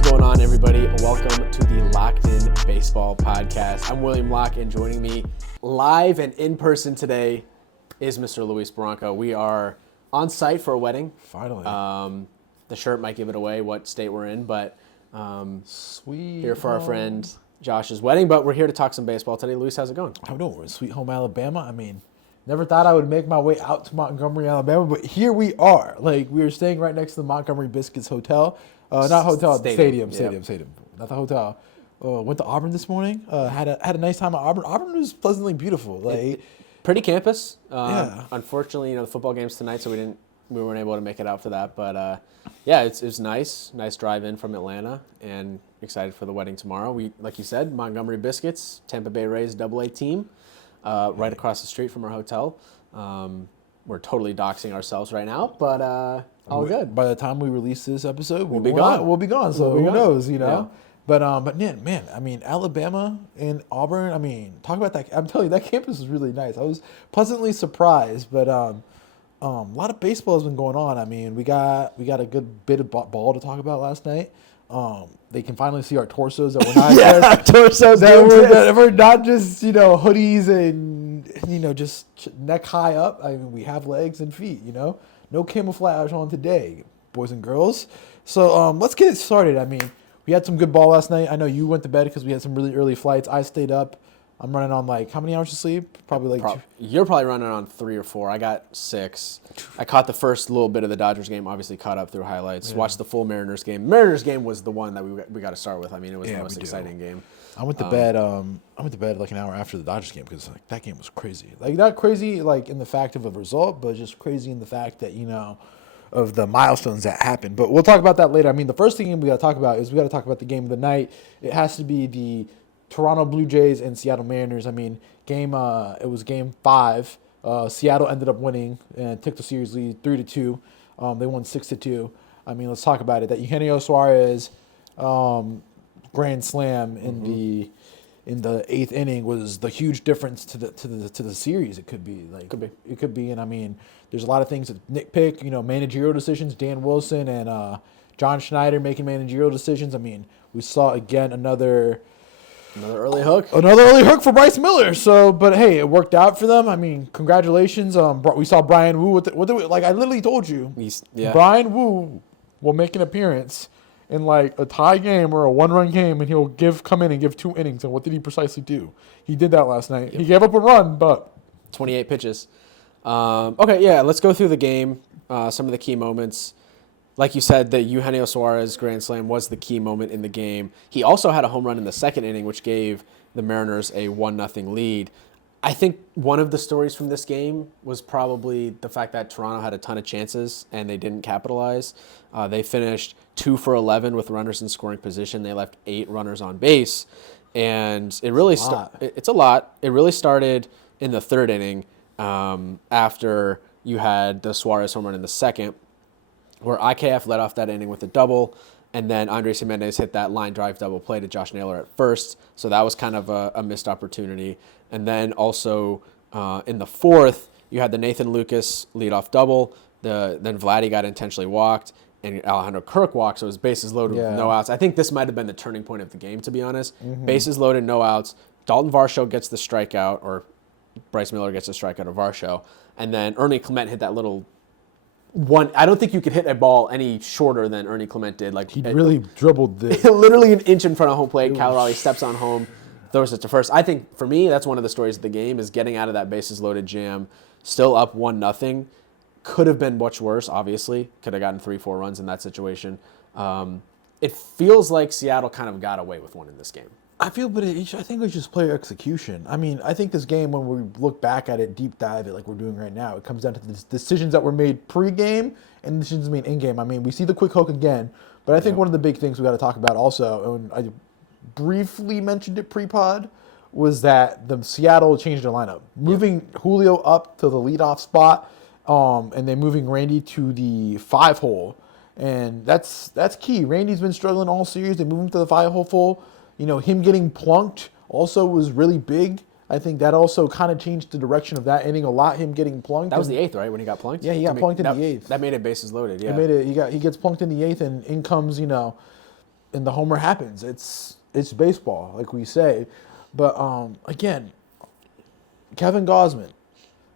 is going on, everybody? Welcome to the Locked In Baseball Podcast. I'm William Locke, and joining me live and in person today is Mr. Luis Barranco. We are on site for a wedding. Finally. The shirt might give it away what state we're in, but Sweet here for home. our friend Josh's wedding. But we're here to talk some baseball today. Luis, how's it going? How we doing? We're in Sweet Home, Alabama. I mean, never thought I would make my way out to Montgomery, Alabama, but here we are. Like, we were staying right next to the Montgomery Biscuits Hotel. Not hotel, stadium. Not the hotel. Went to Auburn this morning. Had a nice time at Auburn. Auburn was pleasantly beautiful. Like, pretty campus. Yeah. Unfortunately, the football game's tonight, so we weren't able to make it out for that. But yeah, it was nice. Nice drive in from Atlanta, and excited for the wedding tomorrow. We, like you said, Montgomery Biscuits, Tampa Bay Rays AA team, right across the street from our hotel. We're totally doxing ourselves right now, but all good. By the time we release this episode, we'll be gone. We'll be gone. So who knows, Yeah. But man, I mean, Alabama and Auburn. I mean, talk about that. I'm telling you, that campus is really nice. I was pleasantly surprised, but a lot of baseball has been going on. I mean, we got a good bit of ball to talk about last night. They can finally see our torsos that we're not torsos that we're not just hoodies and just neck high up. I mean, we have legs and feet. No camouflage on today, boys and girls. So let's get it started. I mean, we had some good ball last night. I know you went to bed because we had some really early flights. I stayed up. I'm running on how many hours of sleep? Probably You're probably running on 3 or 4. I got 6. I caught the first little bit of the Dodgers game. Obviously, caught up through highlights. Yeah. Watched the full Mariners game. Mariners game was the one that we got to start with. I mean, it was the most exciting game. I went to bed. I went to bed like an hour after the Dodgers game because that game was crazy. Not crazy in the fact of a result, but just crazy in the fact that of the milestones that happened. But we'll talk about that later. I mean, the first thing we got to talk about is we got to talk about the game of the night. It has to be the Toronto Blue Jays and Seattle Mariners. I mean, it was game 5. Seattle ended up winning and took the series lead 3-2. They won 6-2. I mean, let's talk about it. That Eugenio Suárez grand slam in the 8th inning was the huge difference to the series. It could be it could be, and I mean, there's a lot of things that nitpick. Managerial decisions. Dan Wilson and John Schneider making managerial decisions. I mean, we saw again another early hook. Another early hook for Bryce Miller. So, but hey, it worked out for them. I mean, congratulations. We saw Brian Wu. I literally told you, Brian Wu will make an appearance in a tie game or a 1-run game, and he'll come in and give 2 innings. And what did he precisely do? He did that last night. Yep. He gave up a run, but 28 pitches. Okay, yeah, let's go through the game. Some of the key moments. Like you said, the Eugenio Suárez grand slam was the key moment in the game. He also had a home run in the 2nd inning, which gave the Mariners a 1-0 lead. I think one of the stories from this game was probably the fact that Toronto had a ton of chances and they didn't capitalize. They finished 2 for 11 with runners in scoring position. They left 8 runners on base, and it really it's a lot. It really started in the 3rd inning after you had the Suárez home run in the 2nd. Where IKF led off that inning with a double, and then Andrés Giménez hit that line drive double play to Josh Naylor at first. So that was kind of a missed opportunity. And then also in the 4th, you had the Nathan Lucas leadoff double. Then Vladdy got intentionally walked, and Alejandro Kirk walked, so it was bases loaded with no outs. I think this might have been the turning point of the game, to be honest. Mm-hmm. Bases loaded, no outs. Dalton Varsho gets the strikeout, or Bryce Miller gets the strikeout of Varsho. And then Ernie Clement hit that little one. I don't think you could hit a ball any shorter than Ernie Clement did. He really dribbled it. Literally an inch in front of home plate. Cal Raleigh steps on home, throws it to first. I think, for me, that's one of the stories of the game, is getting out of that bases-loaded jam. Still up 1-0. Could have been much worse, obviously. Could have gotten 3-4 runs in that situation. It feels like Seattle kind of got away with one in this game. I think it was just player execution. I mean, I think this game, when we look back at it, deep dive it like we're doing right now, it comes down to the decisions that were made pre-game and decisions made in-game. I mean, we see the quick hook again, but I think one of the big things we got to talk about also, and I briefly mentioned it pre-pod, was that the Seattle changed their lineup, moving Julio up to the leadoff spot, and then moving Randy to the 5-hole, and that's key. Randy's been struggling all series. They moved him to the 5-hole full. Him getting plunked also was really big. I think that also kind of changed the direction of that inning a lot, him getting plunked. That was the 8th, right, when he got plunked? Yeah, he got plunked in the 8th. That made it bases loaded, yeah. He gets plunked in the 8th, and in comes, and the homer happens. It's baseball, like we say. But again, Kevin Gausman,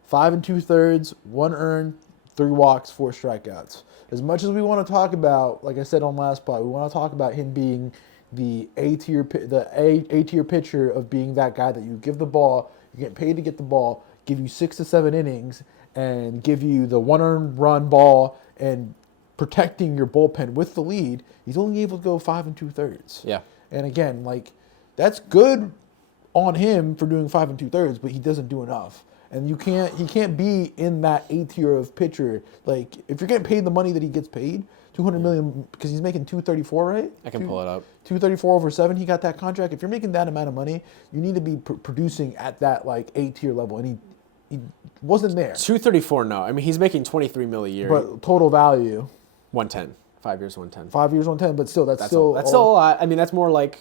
5 2/3, 1 earned, 3 walks, 4 strikeouts. As much as we want to talk about, like I said on last pod, we want to talk about him being the A tier pitcher of being that guy that you give the ball, you get paid to get the ball, give you 6 to 7 innings, and give you the 1 earned run ball and protecting your bullpen with the lead. He's only able to go 5 2/3. Yeah. And again, like, that's good on him for doing 5 2/3, but he doesn't do enough. And he can't be in that A tier of pitcher. Like, if you're getting paid the money that he gets paid, $200 million, because he's making $234, right? I can pull it up. $234 over 7. He got that contract. If you're making that amount of money, you need to be producing at that like A tier level, and he wasn't there. 234, no. I mean, he's making $23 million a year. But total value, 110. 5 years, 110. 5 years, 110. But still, that's still a lot. I mean, that's more like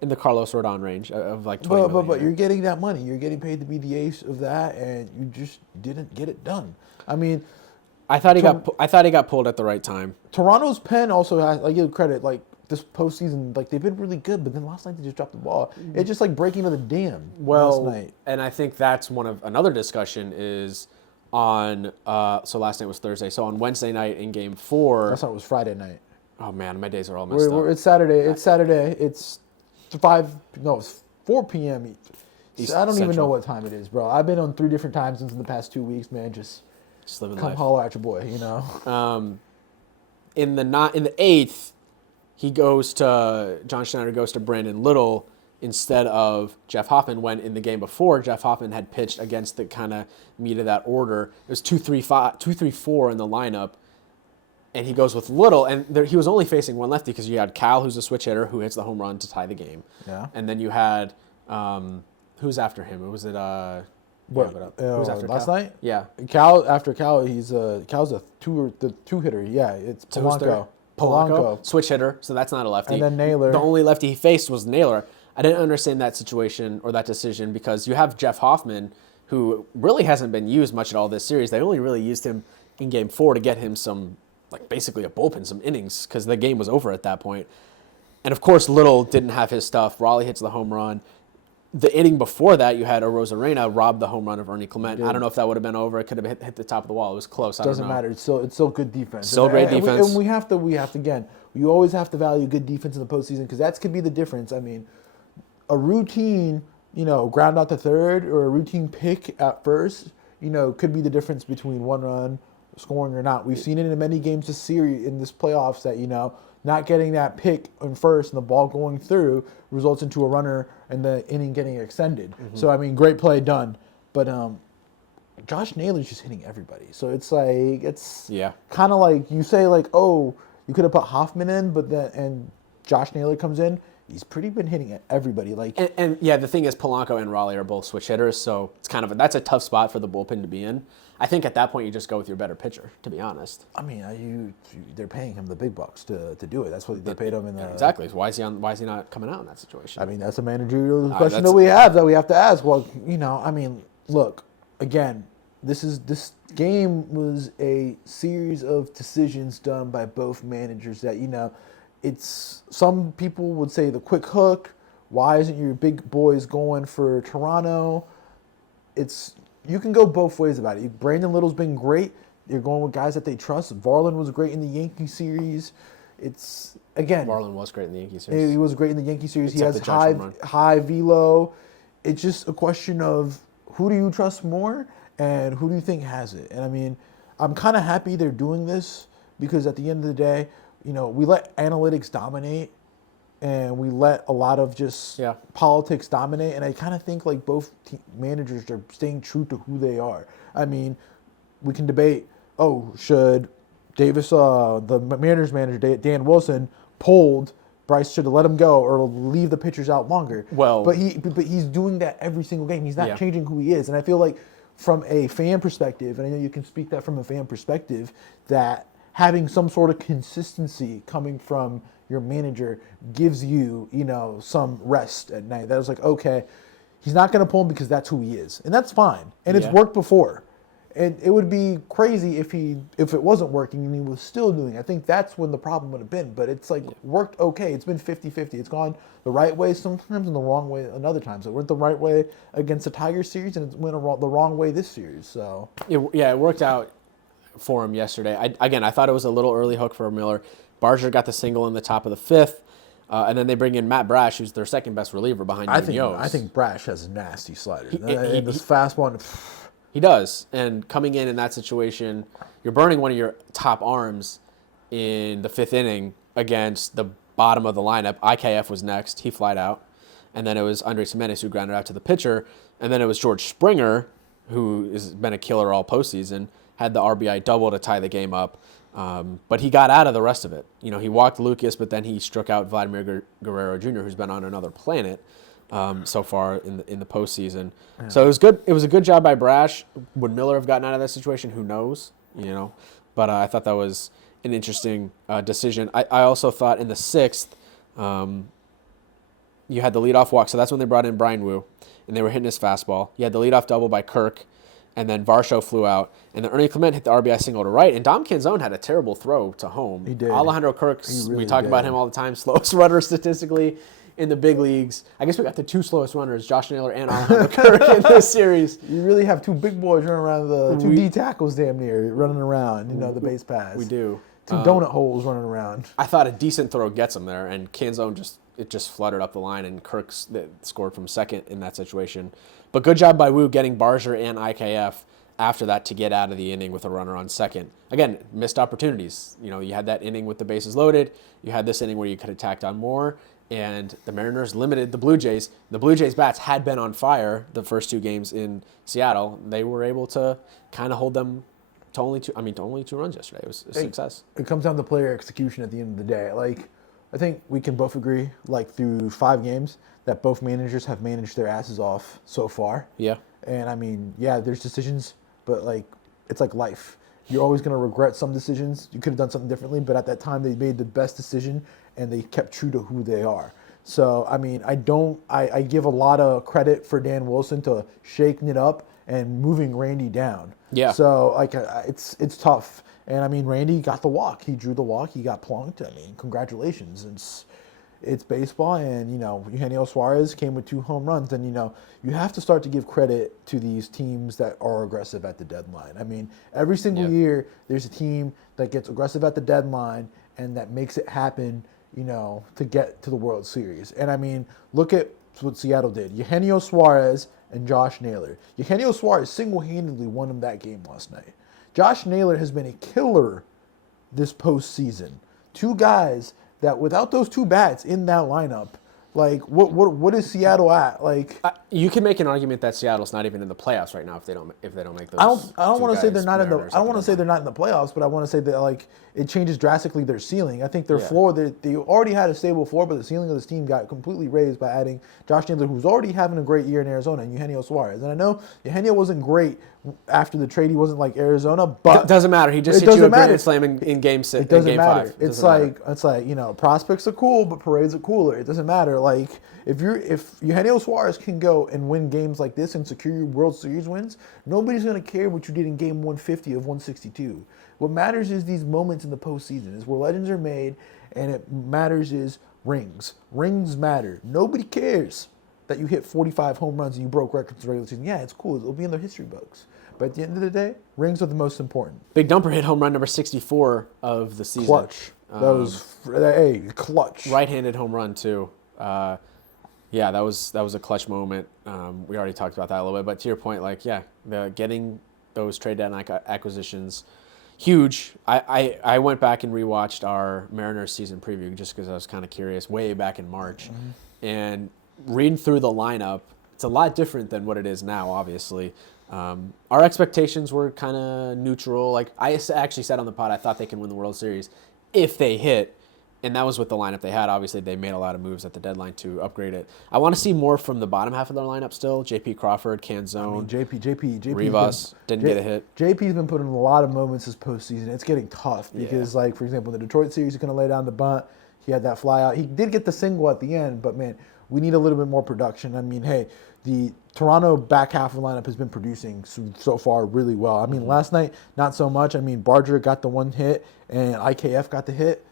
in the Carlos Rodon range of like 20 million. But you're getting that money. You're getting paid to be the ace of that, and you just didn't get it done. I mean, I thought he got pulled at the right time. Toronto's pen also has, I give credit, like this postseason, like they've been really good, but then last night they just dropped the ball. It's just like breaking to the dam last night. And I think that's another discussion is on, so last night was Thursday. So on Wednesday night in Game 4. Last night was Friday night. Oh man, my days are all messed up. It's Saturday. It's Saturday. It's 4 p.m. I don't even know what time it is, bro. I've been on 3 different time zones in the past 2 weeks, man. Just living come life. holler at your boy, you know. In the 8th, John Schneider goes to Brandon Little instead of Jeff Hoffman, when in the game before, Jeff Hoffman had pitched against the kind of meat of that order. It was 2-3-4 in the lineup, and he goes with Little, and he was only facing one lefty because you had Cal, who's a switch hitter, who hits the home run to tie the game. Yeah. And then you had, who's after him? Who's after last Cal? night? Yeah. After Cal, Cal's the two hitter. Yeah, it's Polanco. Switch hitter, so that's not a lefty. And then Naylor. The only lefty he faced was Naylor. I didn't understand that situation or that decision because you have Jeff Hoffman, who really hasn't been used much at all this series. They only really used him in Game 4 to get him some, like basically a bullpen, some innings, because the game was over at that point. And of course, Little didn't have his stuff. Raleigh hits the home run. The inning before that, you had Arozarena rob the home run of Ernie Clement. I don't know if that would have been over. It could have hit the top of the wall. It was close. Doesn't matter. It's still good defense. Still great defense. And we have to again. You always have to value good defense in the postseason because that could be the difference. I mean, a routine, ground out to third or a routine pick at first, could be the difference between 1 run scoring or not. We've seen it in many games this series in this playoffs that not getting that pick in first and the ball going through results into a runner and the inning getting extended. Mm-hmm. So, I mean, great play done. But Josh Naylor's just hitting everybody. So it's like, kind of like you say like, oh, you could have put Hoffman in, and Josh Naylor comes in. He's been hitting at everybody. And the thing is, Polanco and Raleigh are both switch hitters, so it's that's a tough spot for the bullpen to be in. I think at that point you just go with your better pitcher, to be honest. I mean, they're paying him the big bucks to do it. That's what they paid him in the exactly. Why is he not coming out in that situation? I mean, that's a managerial question that we have to ask. Well, I mean, look, again, this game was a series of decisions done by both managers that it's some people would say the quick hook. Why isn't your big boys going for Toronto? You can go both ways about it. Brandon Little's been great. You're going with guys that they trust. Varland was great in the Yankee series. Varland was great in the Yankee series. He was great in the Yankee series. He has high velo. It's just a question of who do you trust more and who do you think has it. And I mean, I'm kind of happy they're doing this because at the end of the day, we let analytics dominate and we let a lot of just politics dominate. And I kind of think like both managers are staying true to who they are. I mean, we can debate, should Davis, the manager's manager, Dan Wilson, pulled Bryce, should have let him go or leave the pitchers out longer. Well, but he's doing that every single game. He's not changing who he is. And I feel like from a fan perspective, and I know you can speak that from a fan perspective, that having some sort of consistency coming from your manager gives you, some rest at night. That was like, okay, he's not going to pull him because that's who he is. And that's fine. And it's worked before. And it would be crazy if it wasn't working and he was still doing it. I think that's when the problem would have been. But it's like worked okay. It's been 50-50. It's gone the right way sometimes and the wrong way another times. It went the right way against the Tigers series and it went the wrong way this series. So it worked out for him yesterday. I thought it was a little early hook for Miller. Barger got the single in the top of the fifth. And then they bring in Matt Brash, who's their second best reliever behind Munoz. I think Brash has a nasty slider. This fastball. He does. And coming in that situation, you're burning one of your top arms in the fifth inning against the bottom of the lineup. IKF was next. He flied out. And then it was Andrés Giménez who grounded out to the pitcher. And then it was George Springer, who has been a killer all postseason, had the RBI double to tie the game up. But he got out of the rest of it. He walked Lucas, but then he struck out Vladimir Guerrero Jr., who's been on another planet so far in the postseason. Yeah. So it was good. It was a good job by Brash. Would Miller have gotten out of that situation? Who knows? But I thought that was an interesting decision. I also thought in the sixth, you had the leadoff walk. So that's when they brought in Brian Wu, and they were hitting his fastball. You had the leadoff double by Kirk. And then Varsho flew out, and then Ernie Clement hit the RBI single to right, and Dom Canzone had a terrible throw to home. He did. Alejandro Kirk's, we talk about him all the time, slowest runner statistically in the big leagues. I guess we got the two slowest runners, Josh Naylor and Alejandro Kirk in this series. You really have two big boys running around, the two D tackles damn near, running around, the base pass. We do. Two donut holes running around. I thought a decent throw gets him there, and Canzone just fluttered up the line, and Kirk scored from second in that situation. But good job by Wu getting Barger and IKF after that to get out of the inning with a runner on second. Again, missed opportunities. You had that inning with the bases loaded. You had this inning where you could have tacked on more, and the Mariners limited the Blue Jays. The Blue Jays' bats had been on fire the first two games in Seattle. They were able to kind of hold them to only two runs yesterday. It was a success. It comes down to player execution at the end of the day. I think we can both agree, through 5 games, that both managers have managed their asses off so far. Yeah. And there's decisions, but it's like life. You're always going to regret some decisions. You could have done something differently, but at that time they made the best decision and they kept true to who they are. So, I give a lot of credit for Dan Wilson to shaking it up and moving Randy down. Yeah. So, it's tough. And, Randy got the walk. He drew the walk. He got plunked. Congratulations. It's baseball, and, Eugenio Suárez came with 2 home runs. And, you have to start to give credit to these teams that are aggressive at the deadline. Every single year there's a team that gets aggressive at the deadline and that makes it happen, to get to the World Series. And, look at what Seattle did. Eugenio Suárez and Josh Naylor. Eugenio Suárez single-handedly won him that game last night. Josh Naylor has been a killer this postseason. 2 guys that without those 2 bats in that lineup, what is Seattle at? You can make an argument that Seattle's not even in the playoffs right now if they don't make those. I don't want to say they're not in the. I don't want to say they're not in the playoffs, but I want to say that it changes drastically their ceiling. I think their floor. They already had a stable floor, but the ceiling of this team got completely raised by adding Josh Naylor, who's already having a great year in Arizona, and Eugenio Suárez. And I know Eugenio wasn't great after the trade. He wasn't like Arizona, but doesn't matter. He just hit you a grand slam in game 6. It doesn't matter. 5. It's like prospects are cool, but parades are cooler. It doesn't matter. If Eugenio Suárez can go and win games like this and secure your World Series wins, nobody's going to care what you did in game 150 of 162. What matters is these moments in the postseason, is where legends are made, and it matters is rings. Rings matter. Nobody cares that you hit 45 home runs and you broke records in the regular season. Yeah, it's cool. It'll be in the history books. But at the end of the day, rings are the most important. Big Dumper hit home run number 64 of the season. Clutch. Clutch. Right-handed home run, too. That was a clutch moment. We already talked about that a little bit. But to your point, getting those trade deadline acquisitions, huge. I went back and rewatched our Mariners season preview just because I was kind of curious, way back in March. Mm-hmm. And reading through the lineup, it's a lot different than what it is now, obviously. Our expectations were kind of neutral. I actually said on the pod, I thought they can win the World Series if they hit. And that was with the lineup they had. Obviously, they made a lot of moves at the deadline to upgrade it. I want to see more from the bottom half of their lineup still. J.P. Crawford, Canzone, JP Rivas didn't get a hit. JP's been put in a lot of moments this postseason. It's getting tough because, for example, in the Detroit series, he's going to lay down the bunt. He had that fly out. He did get the single at the end, but, man, we need a little bit more production. I mean, hey, the Toronto back half of the lineup has been producing so far really well. I mean, last night, not so much. I mean, Barger got the one hit, and IKF got the hit.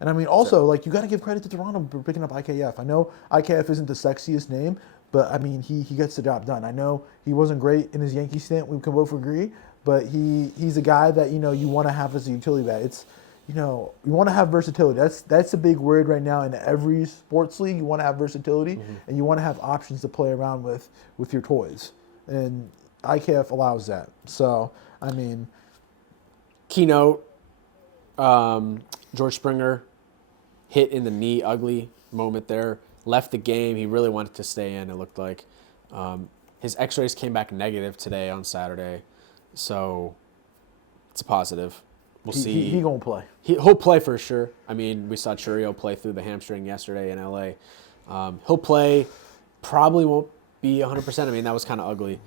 And I mean, also, like, you got to give credit to Toronto for picking up IKF. I know IKF isn't the sexiest name, but I mean, he gets the job done. I know he wasn't great in his Yankee stint. We can both agree, but he's a guy that you want to have as a utility bat. It's you want to have versatility. That's a big word right now in every sports league. You want to have versatility, and you want to have options to play around with your toys, and IKF allows that. So I mean, keynote. George Springer hit in the knee, ugly moment there. Left the game. He really wanted to stay in, it looked like. His x-rays came back negative today on Saturday. So it's a positive. We'll see. He going to play. He'll play for sure. I mean, we saw Churio play through the hamstring yesterday in L.A. He'll play. Probably won't be 100%. I mean, that was kind of ugly.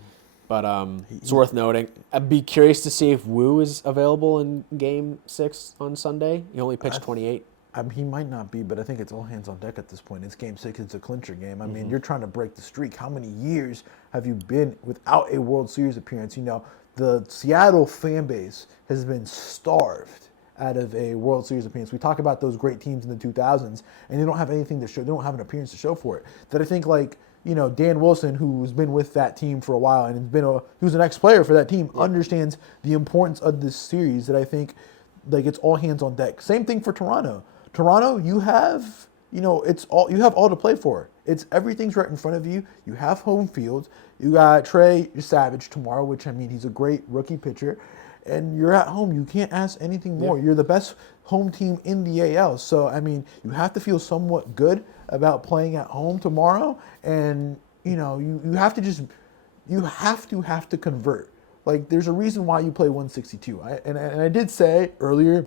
But it's worth noting. I'd be curious to see if Wu is available in Game 6 on Sunday. He only pitched 28. He might not be, but I think it's all hands on deck at this point. It's Game 6. It's a clincher game. I mean, you're trying to break the streak. How many years have you been without a World Series appearance? The Seattle fan base has been starved out of a World Series appearance. We talk about those great teams in the 2000s, and they don't have anything to show. They don't have an appearance to show for it. That I think, like, Dan Wilson, who's been with that team for a while and who's an ex-player for that team, understands the importance of this series. That I think, like, it's all hands on deck. Same thing for Toronto. Toronto, you have, you have all to play for. Everything's right in front of you. You have home field. You got Trey Savage tomorrow, which, I mean, he's a great rookie pitcher. And you're at home. You can't ask anything more. You're the best home team in the AL. So, I mean, you have to feel somewhat good about playing at home tomorrow. And, you have to convert. Like, there's a reason why you play 162. And I did say earlier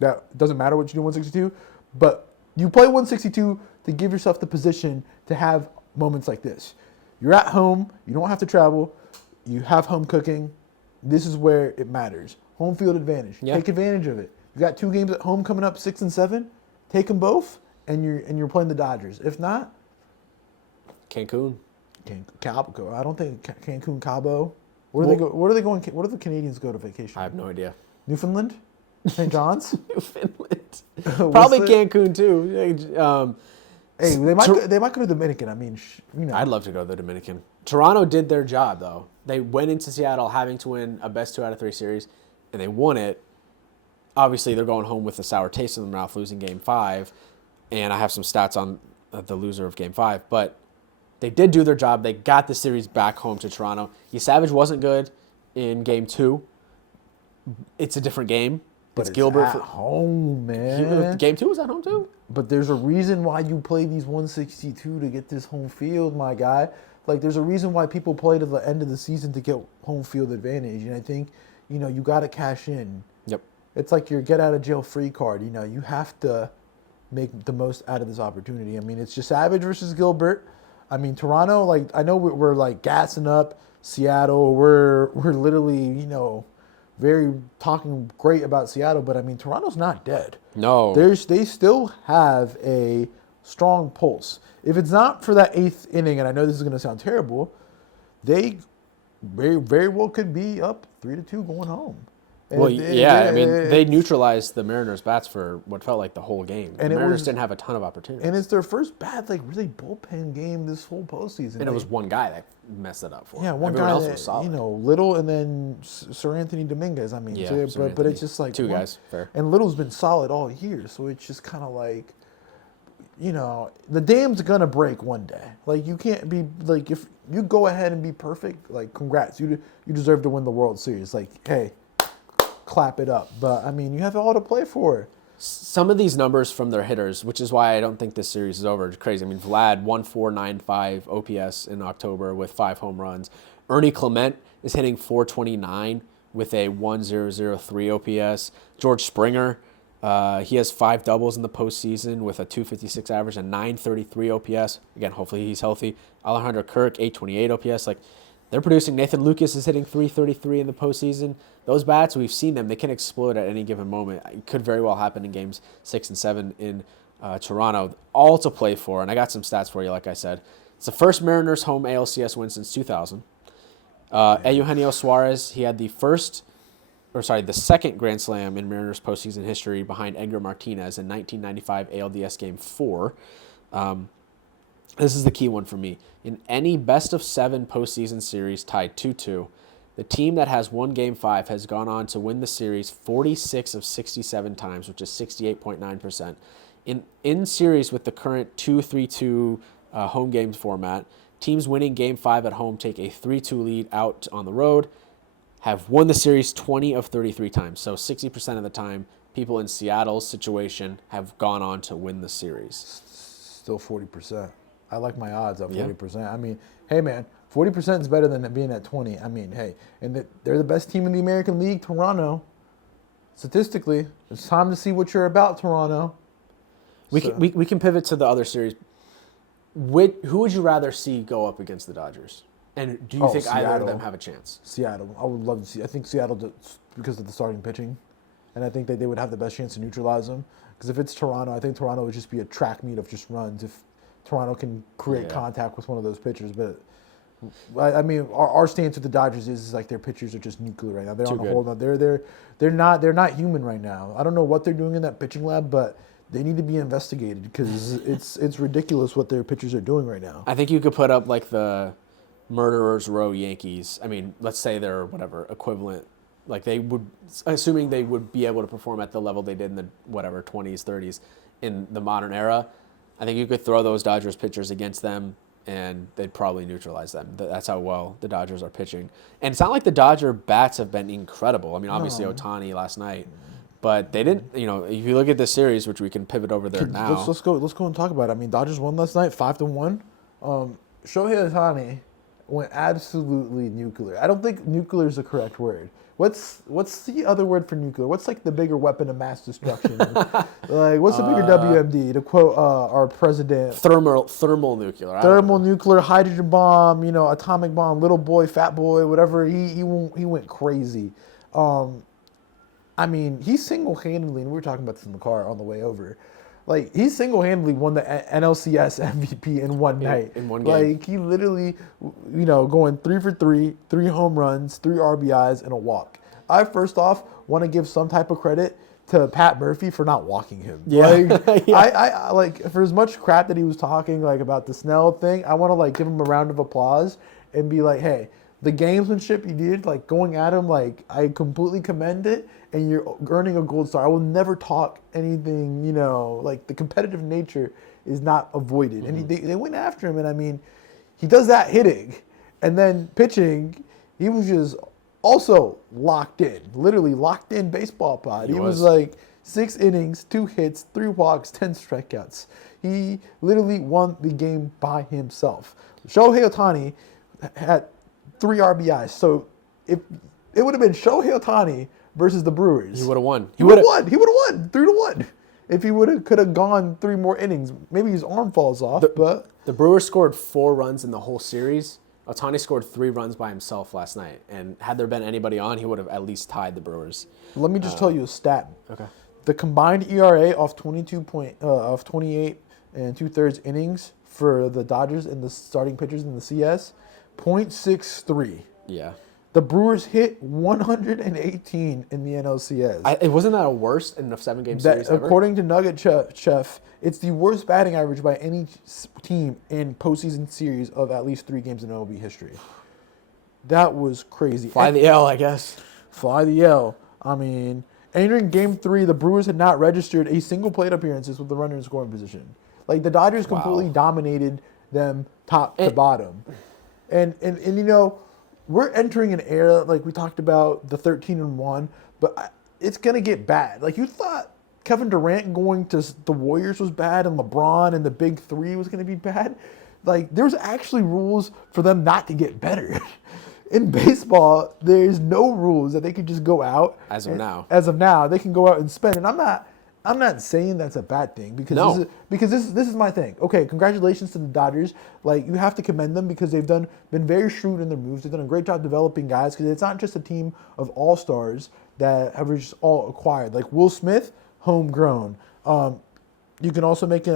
that it doesn't matter what you do 162, but you play 162 to give yourself the position to have moments like this. You're at home. You don't have to travel. You have home cooking. This is where it matters. Home field advantage. Yeah. Take advantage of it. You got 2 games at home coming up, 6 and 7. Take them both, and you're playing the Dodgers. If not, Cancun. Cabo. I don't think Cancun, Cabo. Where do they go? Where do the Canadians go to vacation? I have no idea. Newfoundland, St. John's, Newfoundland. Probably Cancun too. Hey, they might go to the Dominican. I mean, I'd love to go to the Dominican. Toronto did their job, though. They went into Seattle having to win a best 2 out of 3 series, and they won it. Obviously, they're going home with a sour taste in their mouth, losing Game 5, and I have some stats on the loser of Game 5. But they did do their job. They got the series back home to Toronto. Savage wasn't good in Game 2. It's a different game. But it's Gilbert at home, man. Game 2 was at home, too? But there's a reason why you play these 162 to get this home field, my guy. Like, there's a reason why people play to the end of the season to get home field advantage. And I think, you got to cash in. Yep. It's like your get-out-of-jail-free card. You have to make the most out of this opportunity. I mean, it's just Savage versus Gilbert. I mean, Toronto, like, I know we're like, gassing up Seattle. We're literally, very talking great about Seattle. But, I mean, Toronto's not dead. No. They still have a strong pulse. If it's not for that 8th inning, and I know this is going to sound terrible, they very, very well could be up 3-2 going home. Well, they neutralized the Mariners' bats for what felt like the whole game. The Mariners didn't have a ton of opportunities. And it's their first bad, really bullpen game this whole postseason. And it was one guy that messed it up for them. Yeah, one Everyone guy else that, was solid. Little, and then Sir Anthony Dominguez. I mean, but it's just like 2 guys, fair. And Little's been solid all year, so it's just kind of like, the dam's gonna break one day. Like, you can't be like, if you go ahead and be perfect, like, congrats, you deserve to win the World Series. Like, hey, clap it up. But I mean, you have it all to play for. Some of these numbers from their hitters, which is why I don't think this series is over. It's crazy. I mean, Vlad 1.495 OPS in October with 5 home runs. Ernie Clement is hitting 429 with a 1.003 OPS. George Springer, he has 5 doubles in the postseason with a 256 average and 933 OPS. Again, hopefully he's healthy. Alejandro Kirk, 828 OPS. Like, they're producing. Nathan Lucas is hitting 333 in the postseason. Those bats, we've seen them. They can explode at any given moment. It could very well happen in games 6 and 7 in Toronto, all to play for. And I got some stats for you, like I said. It's the first Mariners home ALCS win since 2000. Eugenio Suárez, he had the second Grand Slam in Mariners postseason history behind Edgar Martinez in 1995 ALDS Game 4. This is the key one for me. In any best-of-7 postseason series tied 2-2, the team that has won Game 5 has gone on to win the series 46 of 67 times, which is 68.9%. In series with the current 2-3-2 home games format, teams winning Game 5 at home take a 3-2 lead out on the road, have won the series 20 of 33 times. So 60% of the time, people in Seattle's situation have gone on to win the series. Still 40%. I like my odds at 40%. I mean, hey, man, 40% is better than being at 20. I mean, hey, and they're the best team in the American League, Toronto. Statistically, it's time to see what you're about, Toronto. We can pivot to the other series. Who would you rather see go up against the Dodgers? And do you think Seattle. either of them have a chance? Seattle. I would love to see. I think Seattle does, because of the starting pitching. And I think that they would have the best chance to neutralize them. Because if it's Toronto, I think Toronto would just be a track meet of just runs if Toronto can create contact with one of those pitchers. But, I mean, our stance with the Dodgers is like their pitchers are just nuclear right now. They're on a whole nother. They're not human right now. I don't know what they're doing in that pitching lab, but they need to be investigated because it's ridiculous what their pitchers are doing right now. I think you could put up like the Murderers Row Yankees. I mean, let's say they're whatever equivalent. Like they would, assuming they would be able to perform at the level they did in the 20s, 30s in the modern era. I think you could throw those Dodgers pitchers against them, and they'd probably neutralize them. That's how well the Dodgers are pitching. And it's not like the Dodger bats have been incredible. I mean, obviously Ohtani last night, but they didn't. If you look at this series, which we can pivot over there now. Let's go and talk about it. I mean, Dodgers won last night, 5-1. Shohei Ohtani went absolutely nuclear. I don't think nuclear is the correct word. What's the other word for nuclear? What's like the bigger weapon of mass destruction? Like what's the bigger WMD? To quote our president, thermal nuclear. Thermal nuclear, hydrogen bomb, atomic bomb, little boy, fat boy, whatever. He went crazy. I mean, he single-handedly, and we were talking about this in the car on the way over. Like, he single-handedly won the NLCS MVP in one night. In one game. Like, he literally, going 3 for 3, 3 home runs, 3 RBIs, and a walk. I, first off, want to give some type of credit to Pat Murphy for not walking him. Yeah. Like, I like, for as much crap that he was talking, like, about the Snell thing, I want to, like, give him a round of applause and be like, hey, the gamesmanship you did, like, going at him, like, I completely commend it. And you're earning a gold star. I will never talk anything, like the competitive nature is not avoided. Mm-hmm. And they went after him. And I mean, he does that hitting. And then pitching, he was just also locked in, literally locked in baseball pod. He was like 6 innings, 2 hits, 3 walks, 10 strikeouts. He literally won the game by himself. Shohei Ohtani had 3 RBIs. So if it would have been Shohei Ohtani versus the Brewers, he would have won. He would have won. He would have won 3-1 if he could have gone 3 more innings. Maybe his arm falls off. But the Brewers scored 4 runs in the whole series. Ohtani scored 3 runs by himself last night, and had there been anybody on, he would have at least tied the Brewers. Let me just tell you a stat. Okay. The combined ERA of 28 and 2/3 innings for the Dodgers and the starting pitchers in the CS, .63. Yeah. The Brewers hit 118 in the NLCS. It wasn't that a worst in a 7-game series ever? According to Nugget Chef, it's the worst batting average by any team in postseason series of at least 3 games in MLB history. That was crazy. Fly the L, I guess. Fly the L. I mean, entering Game 3, the Brewers had not registered a single plate appearances with the runner in scoring position. Like, the Dodgers completely dominated them top to bottom. And we're entering an era, like we talked about, the 13-1, but it's going to get bad. Like, you thought Kevin Durant going to the Warriors was bad and LeBron and the Big 3 was going to be bad. Like, there's actually rules for them not to get better. In baseball, there's no rules that they can just go out. As of now, they can go out and spend. And I'm not saying that's a bad thing because this is my thing. Okay, congratulations to the Dodgers. Like, you have to commend them because they've been very shrewd in their moves. They've done a great job developing guys because it's not just a team of all-stars that have just all acquired. Like Will Smith, homegrown. You can also make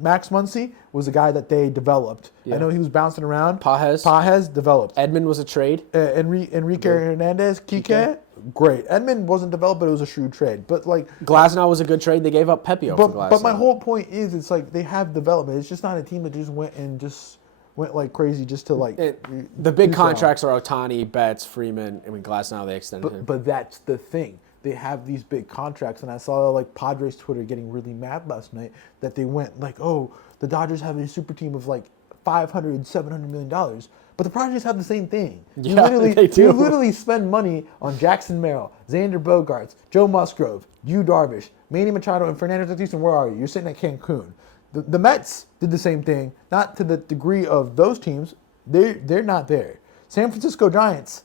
Max Muncy was a guy that they developed. Yeah. I know he was bouncing around. Pages Developed. Edmund was a trade. Enrique Hernandez, Kike, great. Edmund wasn't developed, but it was a shrewd trade. But like Glasnow was a good trade. They gave up Pepio for Glasnow. But my whole point is, it's like they have development. It's just not a team that just went like crazy just to like. The big contracts are Ohtani, Betts, Freeman. I mean, Glasnow they extended him. But that's the thing. They have these big contracts, and I saw like Padres Twitter getting really mad last night that they went like, oh, the Dodgers have a super team of like $500-700 million, but the Padres have the same thing. Yeah, they do. You literally spend money on Jackson Merrill, Xander Bogaerts, Joe Musgrove, Yu Darvish, Manny Machado, and Fernando Tatis. And where are you? You're sitting at Cancun. The Mets did the same thing, not to the degree of those teams. They're not there. San Francisco Giants.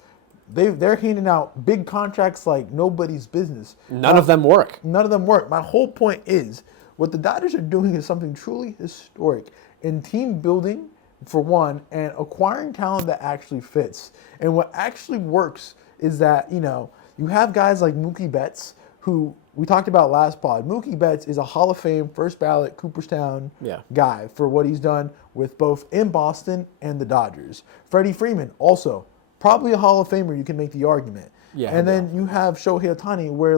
They're handing out big contracts like nobody's business. None of them work. None of them work. My whole point is what the Dodgers are doing is something truly historic in team building, for one, and acquiring talent that actually fits. And what actually works is that, you have guys like Mookie Betts, who we talked about last pod. Mookie Betts is a Hall of Fame, first ballot Cooperstown guy for what he's done with both in Boston and the Dodgers. Freddie Freeman, also probably a Hall of Famer, you can make the argument. Yeah. And then you have Shohei Ohtani, where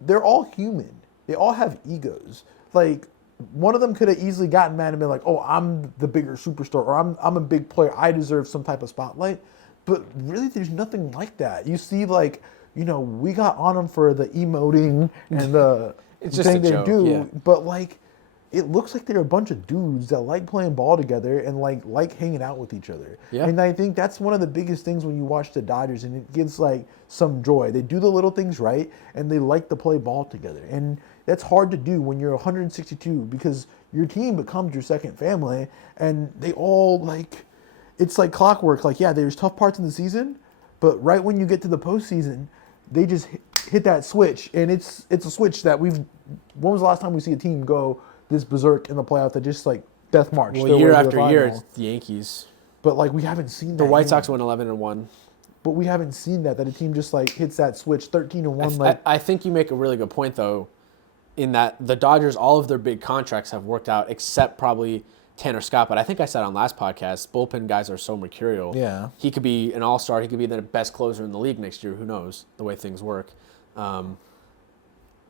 they're all human. They all have egos. Like, one of them could have easily gotten mad and been like, oh, I'm the bigger superstar, or I'm a big player, I deserve some type of spotlight. But really, there's nothing like that. You see, we got on them for the emoting and the it's just thing a they joke, do, yeah. but it looks like they're a bunch of dudes that like playing ball together and like hanging out with each other. Yeah. And I think that's one of the biggest things when you watch the Dodgers, and it gives some joy. They do the little things right, and they like to play ball together. And that's hard to do when you're 162, because your team becomes your second family, and they all it's like clockwork. There's tough parts in the season, but right when you get to the postseason, they just hit that switch, and it's a switch that when was the last time we see a team go this berserk in the playoff that just death march? Well, year after year, it's the Yankees. But we haven't seen that. The White Sox went 11-1. But we haven't seen that a team just hits that switch 13-1. I think you make a really good point though, in that the Dodgers, all of their big contracts have worked out except probably Tanner Scott. But I think I said on last podcast, bullpen guys are so mercurial. Yeah. He could be an all-star. He could be the best closer in the league next year. Who knows the way things work.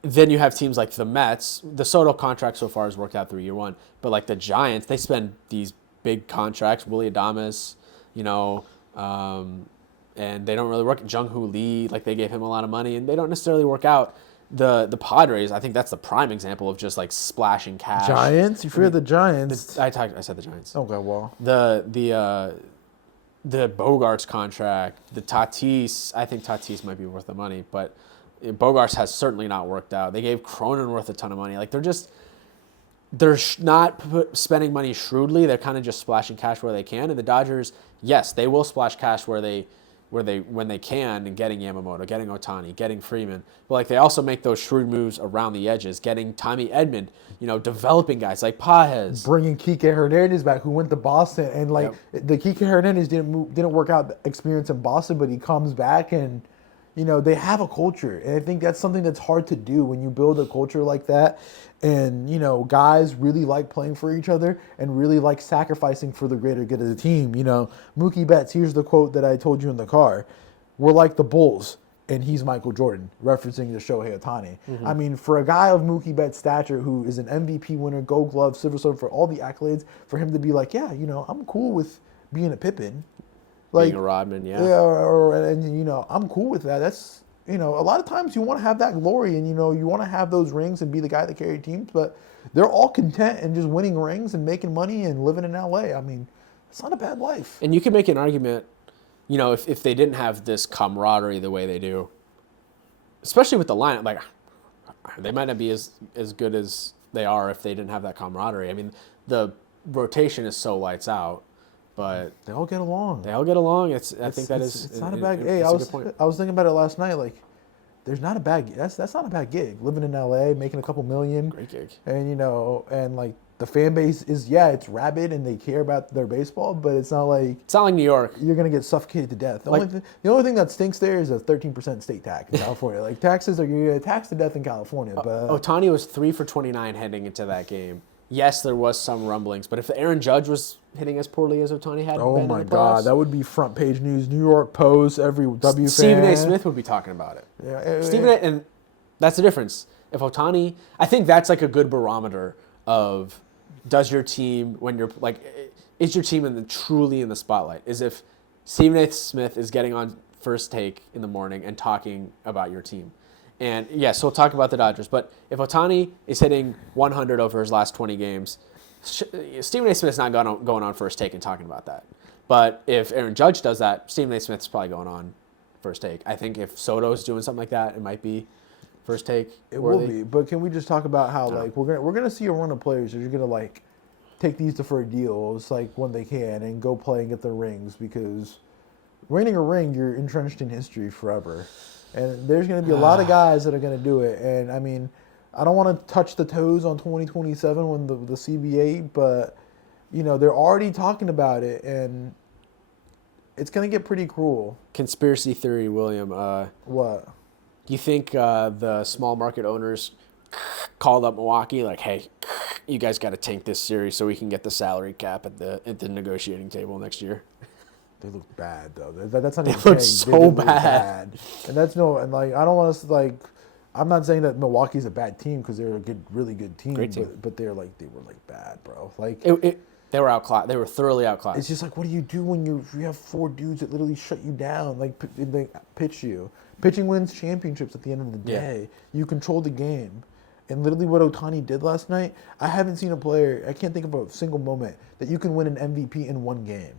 Then you have teams like the Mets. The Soto contract so far has worked out through year one. But the Giants, they spend these big contracts. Willie Adames, and they don't really work. Jung-Hoo Lee, they gave him a lot of money, and they don't necessarily work out. The Padres, I think that's the prime example of just splashing cash. Giants? You forget the Giants. I said the Giants. Okay, well. The Bogaerts contract, the Tatis, I think Tatis might be worth the money, but Bogaerts has certainly not worked out. They gave Cronenworth a ton of money. They're not spending money shrewdly. They're kind of just splashing cash where they can. And the Dodgers, yes, they will splash cash when they can, and getting Yamamoto, getting Ohtani, getting Freeman. But they also make those shrewd moves around the edges, getting Tommy Edman, developing guys like Pages, bringing Kike Hernandez back, who went to Boston, and the Kike Hernandez didn't work out the experience in Boston, but he comes back, and they have a culture, and I think that's something that's hard to do when you build a culture like that. And, guys really like playing for each other and really like sacrificing for the greater good of the team. Mookie Betts, here's the quote that I told you in the car. We're like the Bulls, and he's Michael Jordan, referencing to Shohei Ohtani. Mm-hmm. I mean, for a guy of Mookie Betts' stature, who is an MVP winner, Gold Glove, Silver Slugger, for all the accolades, for him to be I'm cool with being a Pippen. Being a Rodman, yeah. Yeah, I'm cool with that. That's, a lot of times you want to have that glory, and, you want to have those rings and be the guy that carried teams, but they're all content and just winning rings and making money and living in LA. I mean, it's not a bad life. And you can make an argument, if they didn't have this camaraderie the way they do, especially with the lineup, they might not be as good as they are if they didn't have that camaraderie. I mean, the rotation is so lights out. But they all get along. It's not a bad. Hey, I was thinking about it last night. There's not a bad. That's not a bad gig. Living in LA, making a couple million. Great gig. And the fan base is, it's rabid and they care about their baseball, but it's not like New York. you're going to get suffocated to death. The only thing that stinks there is a 13% state tax in California. Like, taxes are, you're going to get taxed to death in California. But Ohtani was 3 for 29 heading into that game. Yes, there was some rumblings, but if Aaron Judge was hitting as poorly as Ohtani had oh been my in the playoffs, God, that would be front page news. New York Post, every W Stephen fan. A. Smith would be talking about it. Yeah, Stephen A. And that's the difference. If Ohtani, I think that's like a good barometer of does your team, when you're like, is your team truly in the spotlight? Is if Stephen A. Smith is getting on First Take in the morning and talking about your team. And yes, we'll talk about the Dodgers. But if Ohtani is hitting 100 over his last 20 games, Stephen A. Smith's not going on First Take and talking about that. But if Aaron Judge does that, Stephen A. Smith's probably going on First Take. I think if Soto's doing something like that, it might be First Take. It will be. But can we just talk about how like we're gonna see a run of players that are gonna like take these deferred deals like when they can and go play and get their rings, because winning a ring, you're entrenched in history forever. And there's going to be a lot of guys that are going to do it. And, I mean, I don't want to touch the toes on 2027 when the CBA, but, you know, they're already talking about it, and it's going to get pretty cruel. Conspiracy theory, William. What? Do you think the small market owners called up Milwaukee like, hey, you guys got to tank this series so we can get the salary cap at the negotiating table next year? They look bad though. That's not even. They look so bad. And that's like I don't want us to like. I'm not saying that Milwaukee's a bad team because they're a really good team. Great team. But they were bad, bro. Like they were outclassed. They were thoroughly outclassed. It's just like, what do you do when you have 4 dudes that literally shut you down, like they pitch you? Pitching wins championships at the end of the day. Yeah. You control the game. And literally what Ohtani did last night, I haven't seen a player, I can't think of a single moment that you can win an MVP in one game.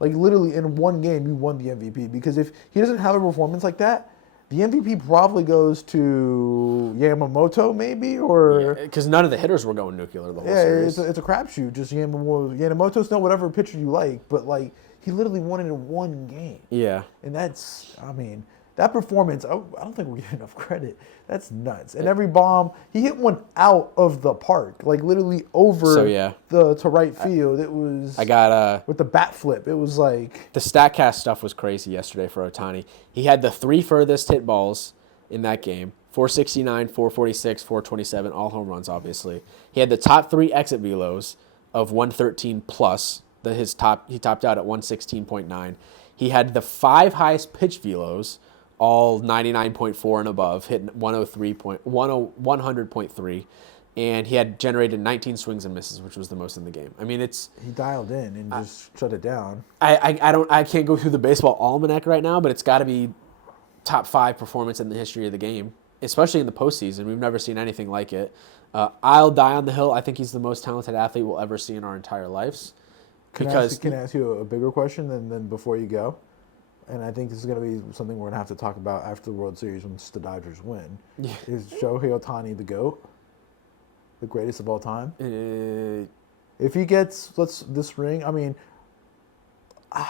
Like, literally, in one game, you won the MVP. Because if he doesn't have a performance like that, the MVP probably goes to Yamamoto, maybe, or... Because none of the hitters were going nuclear the whole series. Yeah, it's a crapshoot. Just Yamamoto's not whatever pitcher you like, but, like, he literally won it in one game. Yeah. And that's, I mean... That performance, I don't think we get enough credit. That's nuts. And every bomb, he hit one out of the park, like literally over to right field. It was. I got with the bat flip. It was like the StatCast stuff was crazy yesterday for Ohtani. He had the 3 furthest hit balls in that game: 469, 446, 427, all home runs, obviously. He had the top 3 exit velos of 113 plus. He topped out at 116.9. He had the 5 highest pitch velos, all 99.4 and above, hit 100.3, and he had generated 19 swings and misses, which was the most in the game. I mean, he dialed in and just shut it down. I can't go through the baseball almanac right now, but it's got to be top 5 performance in the history of the game, especially in the postseason. We've never seen anything like it. I'll die on the hill. I think he's the most talented athlete we'll ever see in our entire lives. Can I ask you a bigger question than before you go? And I think this is going to be something we're going to have to talk about after the World Series once the Dodgers win. Yeah. Is Shohei Ohtani the GOAT? The greatest of all time? If he gets this ring, I mean,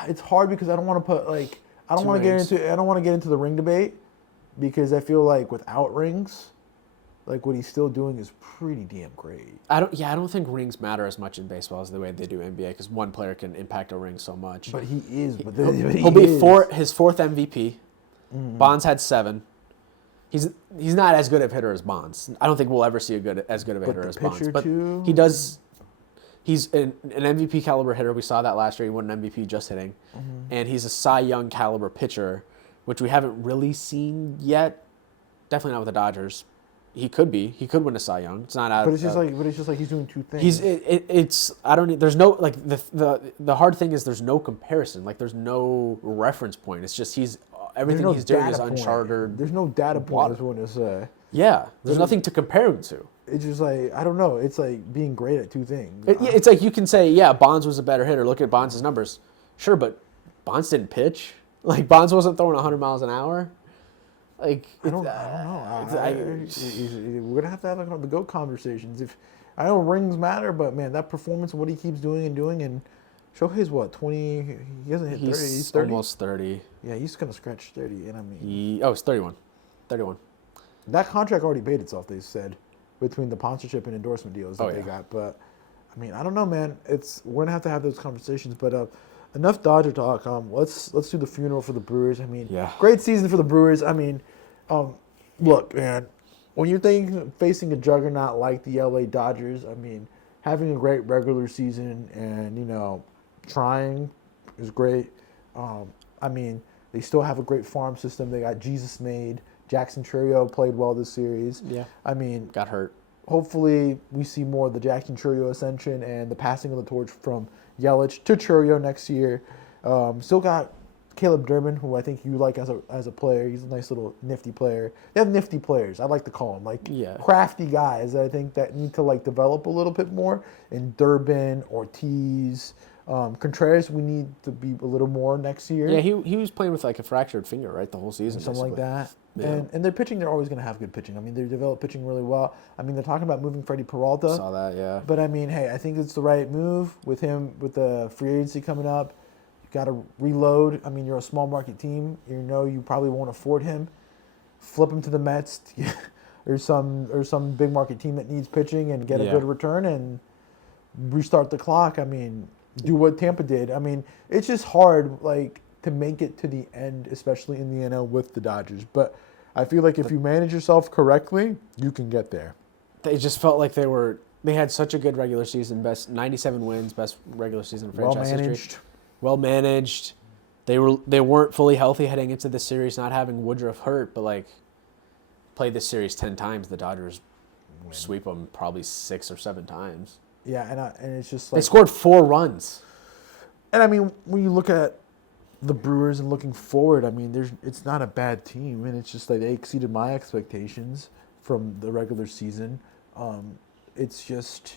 it's hard because I don't want to put like I don't want to get into the ring debate, because I feel like without rings, like what he's still doing is pretty damn great. I don't think rings matter as much in baseball as the way they do NBA, because one player can impact a ring so much. But he is. He'll be his 4th MVP. Mm-hmm. Bonds had 7. He's not as good a hitter as Bonds. I don't think we'll ever see as good of a hitter as Bonds. But he does. He's an MVP caliber hitter. We saw that last year. He won an MVP just hitting, and he's a Cy Young caliber pitcher, which we haven't really seen yet. Definitely not with the Dodgers. He could be. He could win a Cy Young. It's not out. But it's just like he's doing 2 things. It's I don't. There's no like the hard thing is there's no comparison. Like there's no reference point. It's just everything he's doing is uncharted. There's no data point. That's what I say. Yeah, there's nothing to compare him to. It's just like I don't know. It's like being great at 2 things. It's like you can say, yeah, Bonds was a better hitter. Look at Bonds' numbers. Sure, but Bonds didn't pitch. Like Bonds wasn't throwing 100 miles an hour. Like I don't know. We're gonna have to have like the GOAT conversations. If I know rings matter, but man, that performance and what he keeps doing, and Shohei's what 20? He hasn't hit 30. He's 30? Almost 30. Yeah, he's gonna scratch 30, and I mean, it's 31. 31. That contract already paid itself. They said between the sponsorship and endorsement deals that they got, but I I mean, I don't know, man. We're gonna have to have those conversations. But enough Dodger talk. Let's do the funeral for the Brewers. I mean, Yeah. great season for the Brewers. I mean, look, man, when you're facing a juggernaut like the LA Dodgers, I mean, having a great regular season and trying is great. I mean, they still have a great farm system. They got Jesus made. Jackson Trio played well this series. Yeah. I mean, Got hurt. hopefully we see more of the Jackson Trio ascension and the passing of the torch from Yelich to Trio next year. Still got Caleb Durbin, who I think you like as a player. He's a nice little nifty player. They have nifty players. I like to call them crafty guys. I think that need to develop a little bit more. In Durbin, Ortiz, Contreras, we need to be a little more next year. Yeah, he was playing with a fractured finger, right, the whole season. Something like that. Yeah. And their pitching, they're always going to have good pitching. I mean, they develop pitching really well. I mean, they're talking about moving Freddie Peralta. Saw that, yeah. But I mean, hey, I think it's the right move with him, with the free agency coming up. You got to reload. I mean, you're a small market team. You probably won't afford him. Flip him to the Mets or some big market team that needs pitching and get a good return and restart the clock. I mean, do what Tampa did. I mean, it's just hard to make it to the end, especially in the NL with the Dodgers. But I feel like if you manage yourself correctly, you can get there. They just felt like they had such a good regular season, best 97 wins, best regular season in franchise history. Well managed. They weren't fully healthy heading into the series, not having Woodruff hurt, but played this series 10 times. The Dodgers sweep them probably 6 or 7 times. Yeah, and it's just they scored 4 runs. And I mean, when you look at the Brewers and looking forward, I mean, it's not a bad team, and it's just they exceeded my expectations from the regular season. It's just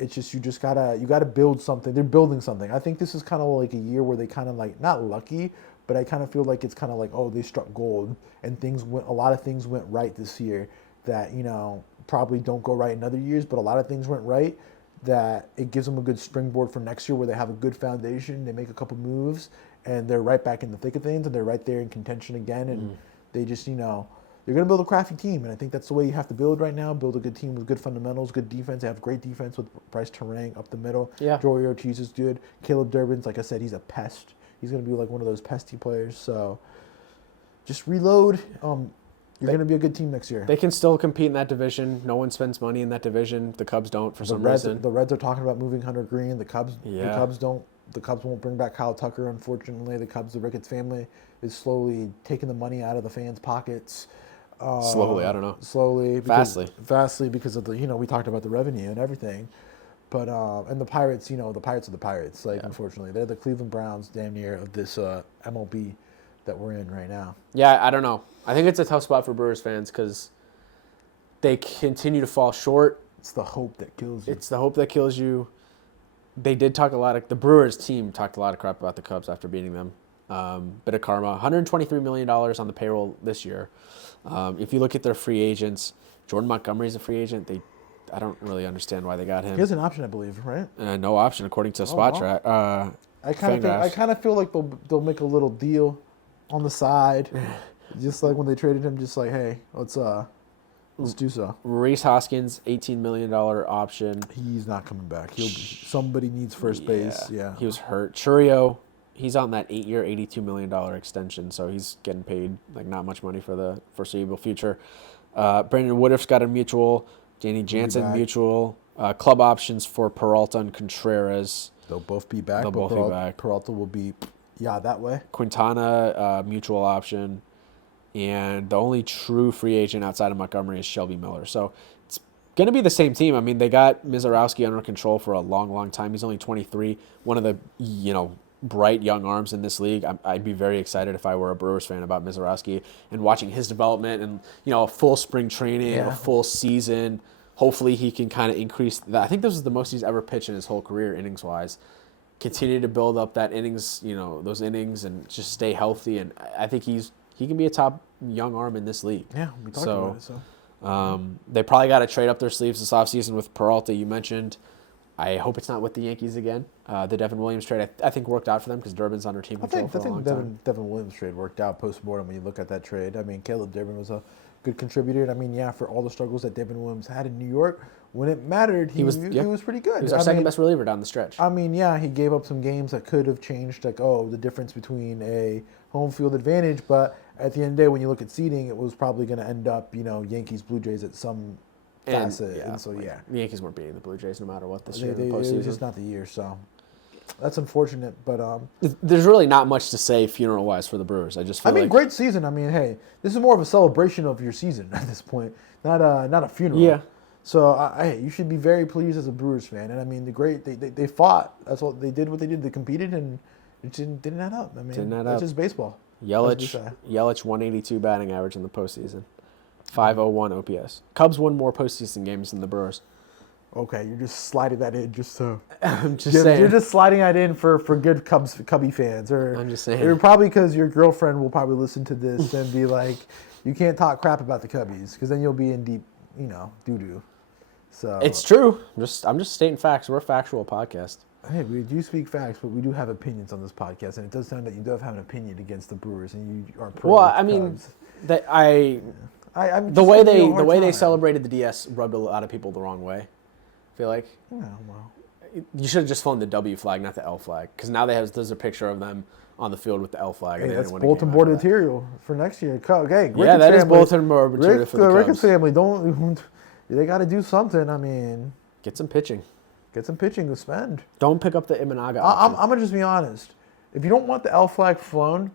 you just gotta build something. They're building something. I think this is kind of a year where they kind of not lucky, but I kind of feel like it's kind of they struck gold and a lot of things went right this year that probably don't go right in other years, but a lot of things went right. That it gives them a good springboard for next year where they have a good foundation. They make a couple moves and they're right back in the thick of things and they're right there in contention again. And they just, they're going to build a crafty team. And I think that's the way you have to build right now. Build a good team with good fundamentals, good defense. They have great defense with Bryce Terang up the middle. Yeah. Joey Ortiz is good. Caleb Durbin's, like I said, he's a pest. He's going to be one of those pesty players. So just reload. You're going to be a good team next year. They can still compete in that division. No one spends money in that division. The Cubs don't for some reason. The Reds are talking about moving Hunter Green. The Cubs don't. The Cubs won't bring back Kyle Tucker, unfortunately. The Ricketts family is slowly taking the money out of the fans' pockets. Slowly, I don't know. Vastly because of we talked about the revenue and everything. But and the Pirates, the Pirates are the Pirates. Unfortunately, they're the Cleveland Browns, damn near, of this MLB that we're in right now. Yeah, I don't know. I think it's a tough spot for Brewers fans because they continue to fall short. It's the hope that kills you. They did talk the Brewers team talked a lot of crap about the Cubs after beating them. Bit of karma. $123 million on the payroll this year. If you look at their free agents, Jordan Montgomery's a free agent. I don't really understand why they got him. He has an option, I believe, right? No option, according to Spotrac. I kind of feel like they'll make a little deal on the side, just like when they traded him. Just hey, let's do so. Rhys Hoskins, $18 million option. He's not coming back. Somebody needs first base. Yeah, he was hurt. Churio, he's on that 8-year, $82 million extension, so he's getting paid not much money for the foreseeable future. Brandon Woodruff's got a mutual. Danny Jansen mutual. Club options for Peralta and Contreras. They'll both be back. Peralta will be that way. Quintana mutual option. And the only true free agent outside of Montgomery is Shelby Miller. So it's going to be the same team. I mean, they got Mizorowski under control for a long, long time. He's only 23. One of the, bright young arms in this league. I'd be very excited if I were a Brewers fan about Mizorowski and watching his development and, a full spring training, a full season. Hopefully he can kind of increase that. I think this is the most he's ever pitched in his whole career, innings-wise. Continue to build up that innings, those innings and just stay healthy. And I think he can be a top young arm in this league. Yeah, we talked about it. So. They probably got to trade up their sleeves this offseason with Peralta, you mentioned. I hope it's not with the Yankees again. The Devin Williams trade, I think, worked out for them because Durbin's under team control for a long time. Devin Williams trade worked out post-mortem when you look at that trade. I mean, Caleb Durbin was a good contributor. And I mean, yeah, for all the struggles that Devin Williams had in New York, when it mattered, he was pretty good. He was our second best reliever down the stretch. I mean, yeah, he gave up some games that could have changed, like, the difference between a home field advantage. But at the end of the day, when you look at seeding, it was probably going to end up, Yankees, Blue Jays at some facet. And so, the Yankees weren't beating the Blue Jays no matter what this year in the postseason. It was just not the year, so that's unfortunate. But there's really not much to say funeral-wise for the Brewers. I just feel like, great season. I mean, hey, this is more of a celebration of your season at this point, not a funeral. Yeah. So, hey, you should be very pleased as a Brewers fan. And, I mean, they fought. That's what they did. They competed, and it didn't add up. I mean, that's just baseball. Yelich 182 batting average in the postseason. 501 OPS. Cubs won more postseason games than the Brewers. Okay, you're just sliding that in just so. I'm just saying. You're just sliding that in for good Cubby fans. I'm just saying. Or probably because your girlfriend will probably listen to this and be like, you can't talk crap about the Cubbies because then you'll be in deep, doo-doo. So it's true. I'm just stating facts. We're a factual podcast. Hey, we do speak facts, but we do have opinions on this podcast, and it does sound that you do have an opinion against the Brewers, and you are pro. Well, I mean, the way they celebrated the DS rubbed a lot of people the wrong way. I feel like. Yeah, well. You should have just flown the W flag, not the L flag, because now there's a picture of them on the field with the L flag. Hey, that's bulletin board material for next year. Okay, yeah, that is bulletin board material for the Cubs. Ricketts family, they got to do something. I mean, get some pitching. Get some pitching to spend. Don't pick up the Imanaga. I'm going to just be honest. If you don't want the L flag flown,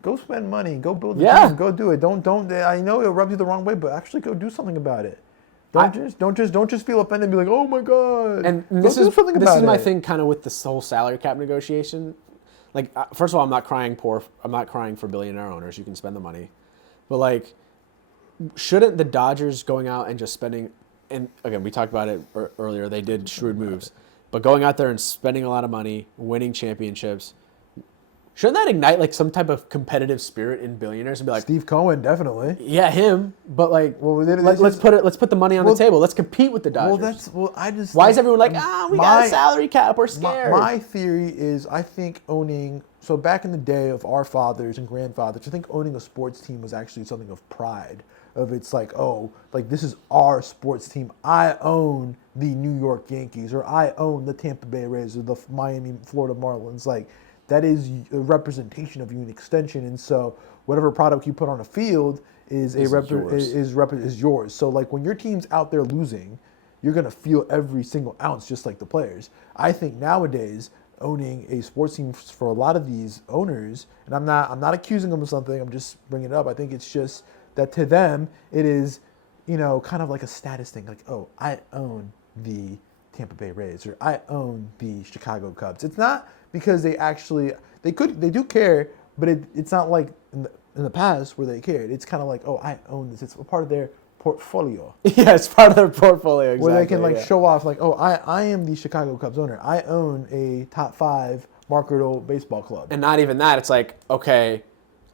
go spend money. Go build the team. Go do it. Don't. I know it rubs you the wrong way, but actually go do something about it. Don't just feel offended and be like, oh my god. And this is my thing, kind of with this whole salary cap negotiation. Like, first of all, I'm not crying for billionaire owners. You can spend the money, but like, shouldn't the Dodgers going out and just spending? And again, we talked about it earlier. They did shrewd moves, but going out there and spending a lot of money, winning championships, shouldn't that ignite like some type of competitive spirit in billionaires and be like, Steve Cohen, definitely. Yeah, him. But like, let's put the money on the table. Let's compete with the Dodgers. Why is everyone like, we got a salary cap? We're scared. My theory is, I think owning. So back in the day of our fathers and grandfathers, I think owning a sports team was actually something of pride. It's like, this is our sports team. I own the New York Yankees, or I own the Tampa Bay Rays, or the Miami, Florida Marlins. Like, that is a representation of you, an extension. And so whatever product you put on a field is yours. So like when your team's out there losing, you're going to feel every single ounce just like the players. I think nowadays owning a sports team for a lot of these owners, and I'm not accusing them of something, I'm just bringing it up. I think it's just that to them it is, kind of like a status thing. Like, I own the Tampa Bay Rays, or I own the Chicago Cubs. It's not because they do care, but it's not like in the past where they cared. It's kind of like, I own this. It's a part of their portfolio. Yeah, it's part of their portfolio. Exactly. Where they can show off like, I am the Chicago Cubs owner. I own a top 5 Margaretto baseball club. And not even that. It's like, okay,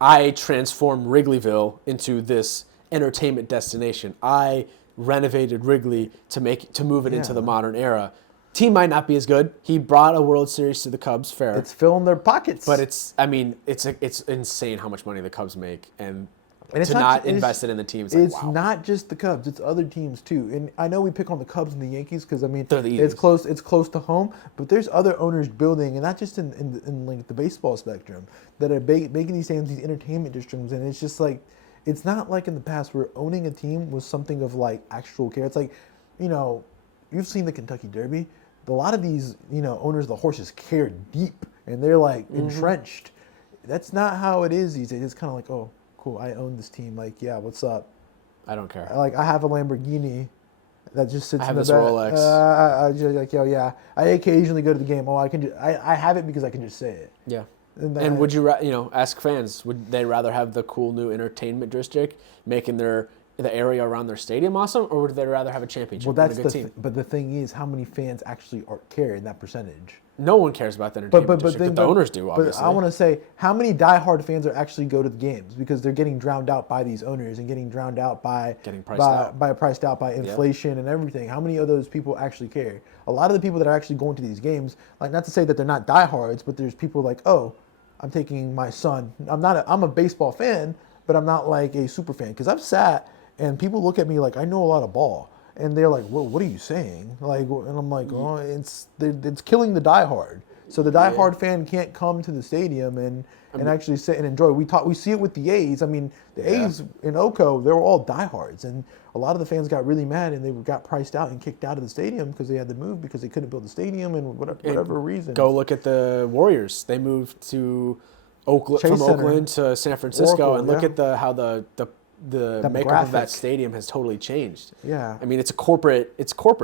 I transformed Wrigleyville into this entertainment destination. I renovated Wrigley to move it into the modern era. Team might not be as good. He brought a World Series to the Cubs, fair. It's filling their pockets. But it's insane how much money the Cubs make, and to not invest it in the teams. It's not just the Cubs; it's other teams too. And I know we pick on the Cubs and the Yankees because it's close to home. But there's other owners building, and not just in like the baseball spectrum, that are making these things, these entertainment districts, and it's just like. It's not like in the past where owning a team was something of like actual care. It's like, you've seen the Kentucky Derby. A lot of these, owners of the horses care deep and they're like entrenched. That's not how it is these days. It's kind of like, oh, cool, I own this team. Like, yeah, what's up? I don't care. Like, I have a Lamborghini that just sits in the back. I have this Rolex. I just like, yeah. I occasionally go to the game. I have it because I can just say it. Yeah. And would you, ask fans, would they rather have the cool new entertainment district making the area around their stadium awesome, or would they rather have a championship? Well, that's but the thing is, how many fans actually care in that percentage? No one cares about the entertainment district, but the owners do, obviously. But I want to say, how many diehard fans are actually go to the games because they're getting drowned out by these owners and getting drowned out by inflation and everything. How many of those people actually care? A lot of the people that are actually going to these games, like, not to say that they're not diehards, but there's people like, I'm taking my son. I'm a baseball fan, but I'm not like a super fan because I've sat and people look at me like I know a lot of ball, and they're like, what are you saying? Like, and I'm like, oh, it's killing the diehard. So the diehard fan can't come to the stadium and actually sit and enjoy. We see it with the A's. I mean, the A's in Oco, they were all diehards, and a lot of the fans got really mad and they got priced out and kicked out of the stadium because they had to move because they couldn't build the stadium and whatever reason. Go look at the Warriors. They moved to Oakland from Center. Oakland to San Francisco, Oracle, and look at how the makeup of that stadium has totally changed. Yeah, I mean, it's corporate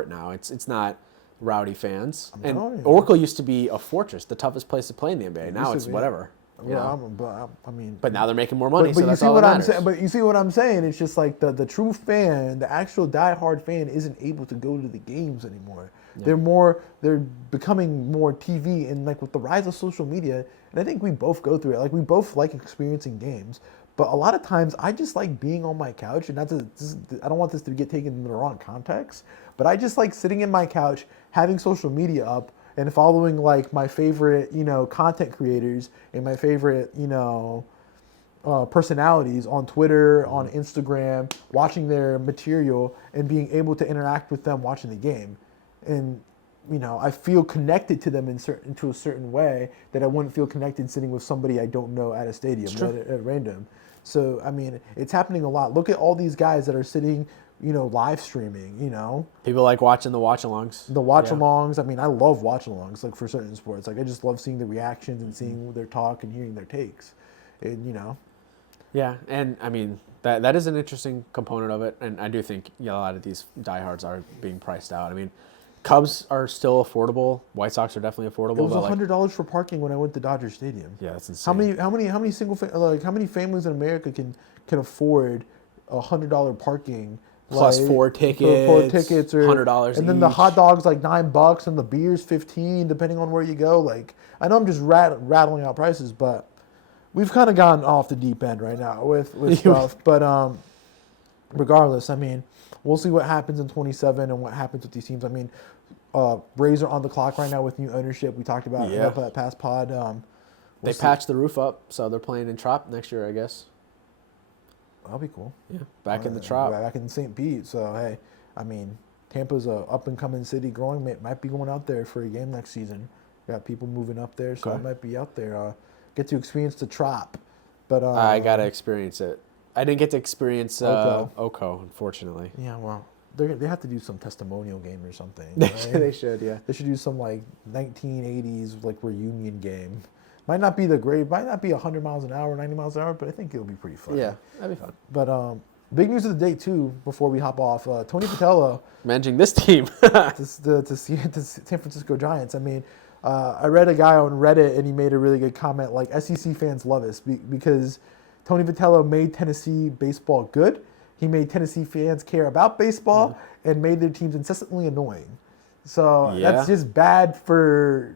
now. It's not rowdy fans. And telling you. Oracle used to be a fortress, the toughest place to play in the NBA. Now it's whatever. But now they're making more money, so that's all that matters. But you see what I'm saying? It's just like the true fan, the actual diehard fan, isn't able to go to the games anymore. Yeah. They're becoming more TV, and like with the rise of social media, and I think we both go through it. Like we both like experiencing games, but a lot of times I just like being on my couch, and I don't want this to get taken in the wrong context, but I just like sitting in my couch, having social media up, and following like my favorite, content creators and my favorite, personalities on Twitter, on Instagram, watching their material and being able to interact with them watching the game. And, I feel connected to them into a certain way that I wouldn't feel connected sitting with somebody I don't know at a stadium at random. So, I mean, it's happening a lot. Look at all these guys that are sitting, live streaming, People like watching the watch-alongs. The watch-alongs. I mean, I love watch-alongs, like for certain sports. Like I just love seeing the reactions and seeing their talk and hearing their takes. And, Yeah, and I mean, that is an interesting component of it. And I do think a lot of these diehards are being priced out. I mean, Cubs are still affordable. White Sox are definitely affordable. It was $100 for parking when I went to Dodgers Stadium. Yeah, that's insane. How many how many families in America can afford $100 parking? Plus like, four tickets, or $100 and then the hot dogs like $9 and the beers $15, depending on where you go. Like I know I'm just rattling out prices, but we've kind of gone off the deep end right now with stuff. But regardless, I mean, we'll see what happens in 27 and what happens with these teams. I mean, Braves are on the clock right now with new ownership. We talked about it in that past pod. They patched the roof up, so they're playing in Trop next year, I guess. That'll be cool. Yeah, back in the Trop. Back in St. Pete. So, hey, I mean, Tampa's a up-and-coming city growing. Might be going out there for a game next season. Got people moving up there, so I might be out there. Get to experience the Trop. But I got to experience it. I didn't get to experience Oco, unfortunately. Yeah, well, they have to do some testimonial game or something. Right? They should, yeah. They should do some, like, 1980s, like, reunion game. Might not be 100 miles an hour, 90 miles an hour, but I think it'll be pretty fun. Yeah, that'd be fun. But big news of the day, too, before we hop off. Tony Vitello. Managing this team. to San Francisco Giants. I mean, I read a guy on Reddit, and he made a really good comment, like, SEC fans love us because Tony Vitello made Tennessee baseball good. He made Tennessee fans care about baseball and made their teams incessantly annoying. So that's just bad for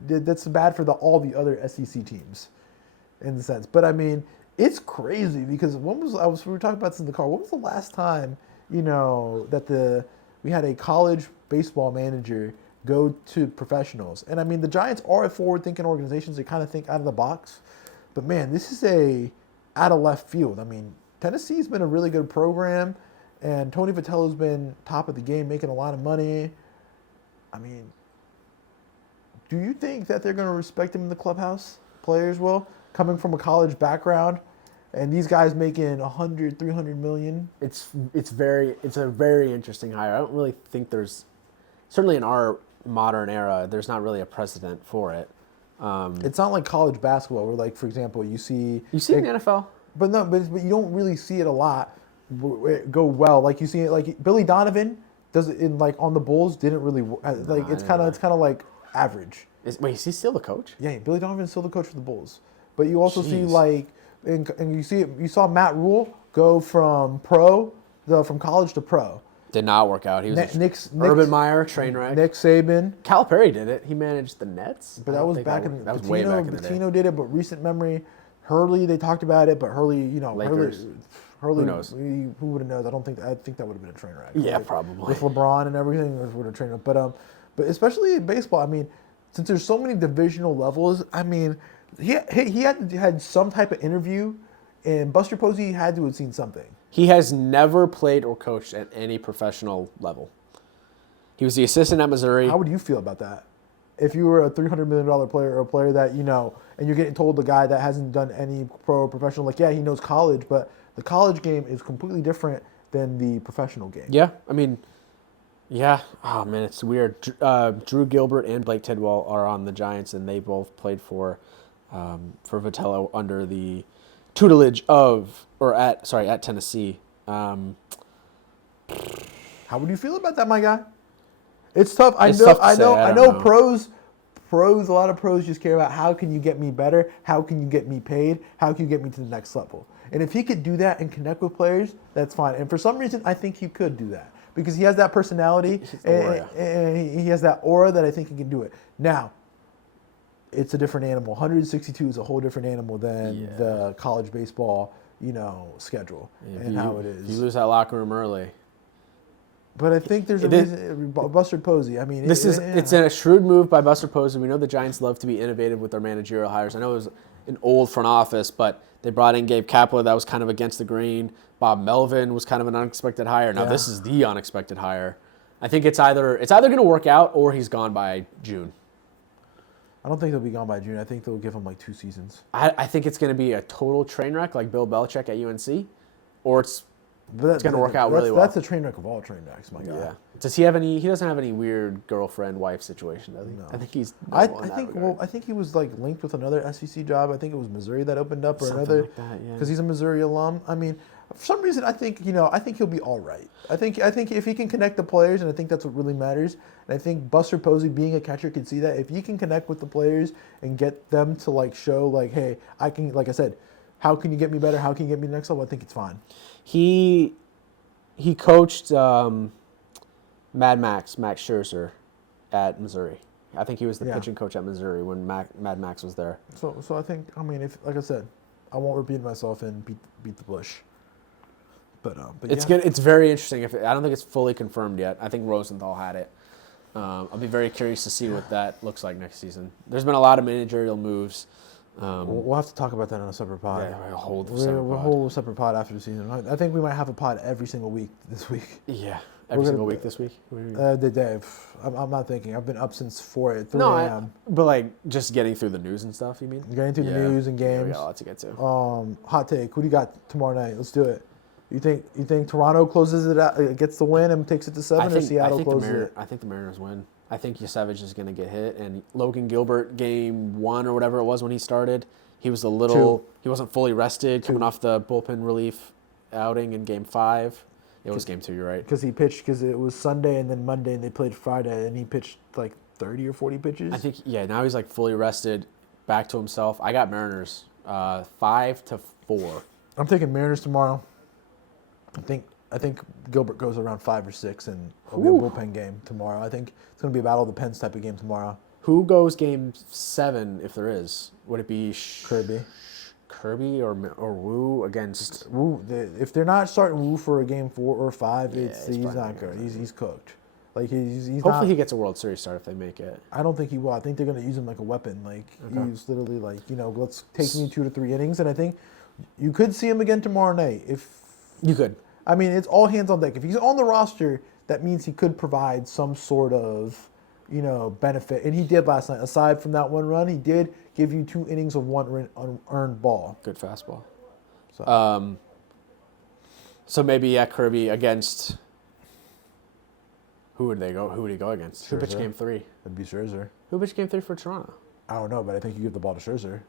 all the other SEC teams, in the sense. But I mean, it's crazy because we were talking about this in the car. When was the last time that we had a college baseball manager go to professionals? And I mean, the Giants are a forward-thinking organization. They kind of think out of the box. But man, this is out of left field. I mean, Tennessee's been a really good program, and Tony Vitello's been top of the game, making a lot of money. I mean, do you think that they're going to respect him in the clubhouse? Players will, coming from a college background, and these guys making $100, $300 million. It's a very interesting hire. I don't really think certainly in our modern era, there's not really a precedent for it. It's not like college basketball, where, like, for example, you see in the NFL, but you don't really see it a lot go well. Like you see it, like Billy Donovan does it in, like, on the Bulls, didn't really like. It's kind of like average. Wait, is he still the coach? Yeah, Billy Donovan's still the coach for the Bulls. But you also see, like, and you saw Matt Rule go from college to pro. Did not work out. He was Urban Meyer, train wreck. Nick Saban. Calipari did it. He managed the Nets. But that was way back in the day. Pitino did it, but recent memory, Hurley, they talked about it, but Hurley, Lakers. Hurley, who knows? Who would have known? I think that would have been a train wreck. Yeah, probably. With LeBron and everything, it would have trained wreck. But especially in baseball, I mean, since there's so many divisional levels, I mean, he had some type of interview, and Buster Posey had to have seen something. He has never played or coached at any professional level. He was the assistant at Missouri. How would you feel about that? If you were a $300 million player or a player that, and you're getting told the guy that hasn't done any pro or professional, like, yeah, he knows college, but the college game is completely different than the professional game. Yeah, I mean, yeah. Oh, man, it's weird. Drew Gilbert and Blake Tidwell are on the Giants, and they both played for Vitello under the tutelage at Tennessee. How would you feel about that, my guy? It's tough. I know. Pros. A lot of pros just care about how can you get me better, how can you get me paid, how can you get me to the next level. And if he could do that and connect with players, that's fine. And for some reason, I think he could do that because he has that personality and he has that aura that I think he can do it. Now, it's a different animal. 162 is a whole different animal than the college baseball, schedule how it is. If you lose that locker room early. But I think there's a reason. Buster Posey. I mean, it's a shrewd move by Buster Posey. We know the Giants love to be innovative with their managerial hires. I know it was an old front office, but they brought in Gabe Kapler. That was kind of against the grain. Bob Melvin was kind of an unexpected hire. Now this is the unexpected hire. I think it's either going to work out or he's gone by June. I don't think they'll be gone by June. I think they'll give him like 2 seasons. I think it's going to be a total train wreck like Bill Belichick at UNC, or it's going to work out really well. That's a train wreck of all train wrecks, my guy. Yeah. Does he have any? He doesn't have any weird girlfriend-wife situation, does he? No. I think he's. I think he was like linked with another SEC job. I think it was Missouri that opened up, or Something another, like that, yeah. because he's a Missouri alum. I mean, for some reason, I think he'll be all right. I think if he can connect the players, and I think that's what really matters. And I think Buster Posey, being a catcher, can see that if he can connect with the players and get them to like show like, hey, I can, like I said, how can you get me better? How can you get me to the next level? I think it's fine. He coached Mad Max Scherzer at Missouri. I think he was the pitching coach at Missouri when Mad Max was there. So I think, if like I said, I won't repeat myself and beat the bush. But it's good. It's very interesting. I don't think it's fully confirmed yet. I think Rosenthal had it. I'll be very curious to see what that looks like next season. There's been a lot of managerial moves. We'll have to talk about that on a separate pod. Yeah, a whole separate pod after the season. I think we might have a pod every single week this week. Yeah, every single week this week. The day. I'm not thinking. I've been up since 3 a.m. But like just getting through the news and stuff. You mean? Getting through the news and games. Yeah, we got a lot to get to. Hot take. Who do you got tomorrow night? Let's do it. You think Toronto closes it out, gets the win and takes it to 7, or Seattle closes it? I think the Mariners win. I think Yosevich is going to get hit, and Logan Gilbert, game 1 or whatever it was when he started, he was he wasn't fully rested coming off the bullpen relief outing in game 5. It was game 2, you're right. Because it was Sunday and then Monday, and they played Friday, and he pitched like 30 or 40 pitches. I think, now he's like fully rested, back to himself. I got Mariners 5-4. I'm taking Mariners tomorrow. I think Gilbert goes around 5 or 6, and it'll be a bullpen game tomorrow. I think it's going to be a battle of the pens type of game tomorrow. Who goes game 7 if there is? Would it be Kirby or Wu against Wu? If they're not starting Wu for a game 4 or 5, he's not good. He's cooked. Like he's hopefully he gets a World Series start if they make it. I don't think he will. I think they're going to use him like a weapon. Like he's literally like let's take me 2 to 3 innings, and I think you could see him again tomorrow night if you could. I mean, it's all hands on deck. If he's on the roster, that means he could provide some sort of, benefit. And he did last night. Aside from that 1 run, he did give you 2 innings of 1 unearned ball. Good fastball. So maybe Kirby against. Who would he go against? Scherzer. Who pitched game 3? It'd be Scherzer. Who pitched game 3 for Toronto? I don't know, but I think you give the ball to Scherzer.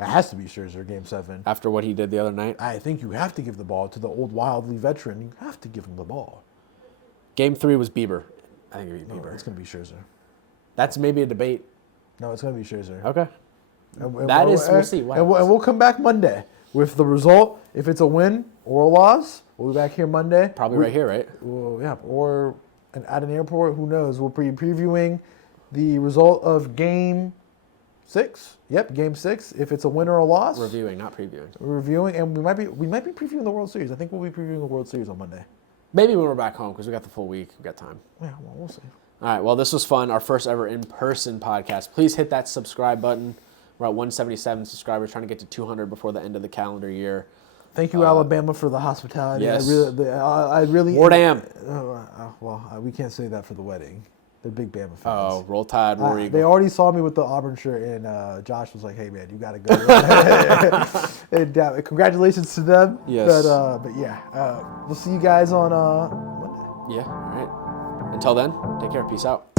It has to be Scherzer, game 7. After what he did the other night? I think you have to give the ball to the old wildly veteran. You have to give him the ball. Game 3 was Bieber. I think it'd be Bieber. No, it's going to be Scherzer. That's maybe a debate. No, it's going to be Scherzer. Okay. We'll see. And we'll come back Monday with the result. If it's a win or a loss, we'll be back here Monday. Probably right here, right? Well, yeah, or at an airport. Who knows? We'll be previewing the result of Game 6. Yep, Game 6. If it's a win or a loss. Reviewing, not previewing. We're reviewing, and we might be previewing the World Series. I think we'll be previewing the World Series on Monday. Maybe when we're back home because we got the full week. We got time. Yeah, well, we'll see. All right. Well, this was fun. Our first ever in-person podcast. Please hit that subscribe button. We're at 177 subscribers, trying to get to 200 before the end of the calendar year. Thank you, Alabama, for the hospitality. Yes. I really. Wardam. We can't say that for the wedding. They're big Bama fans. Oh, Roll Tide, War Eagle. They already saw me with the Auburn shirt, and Josh was like, "Hey, man, you got to go." And congratulations to them. Yes. But yeah, we'll see you guys on Monday. Yeah. All right. Until then, take care. Peace out.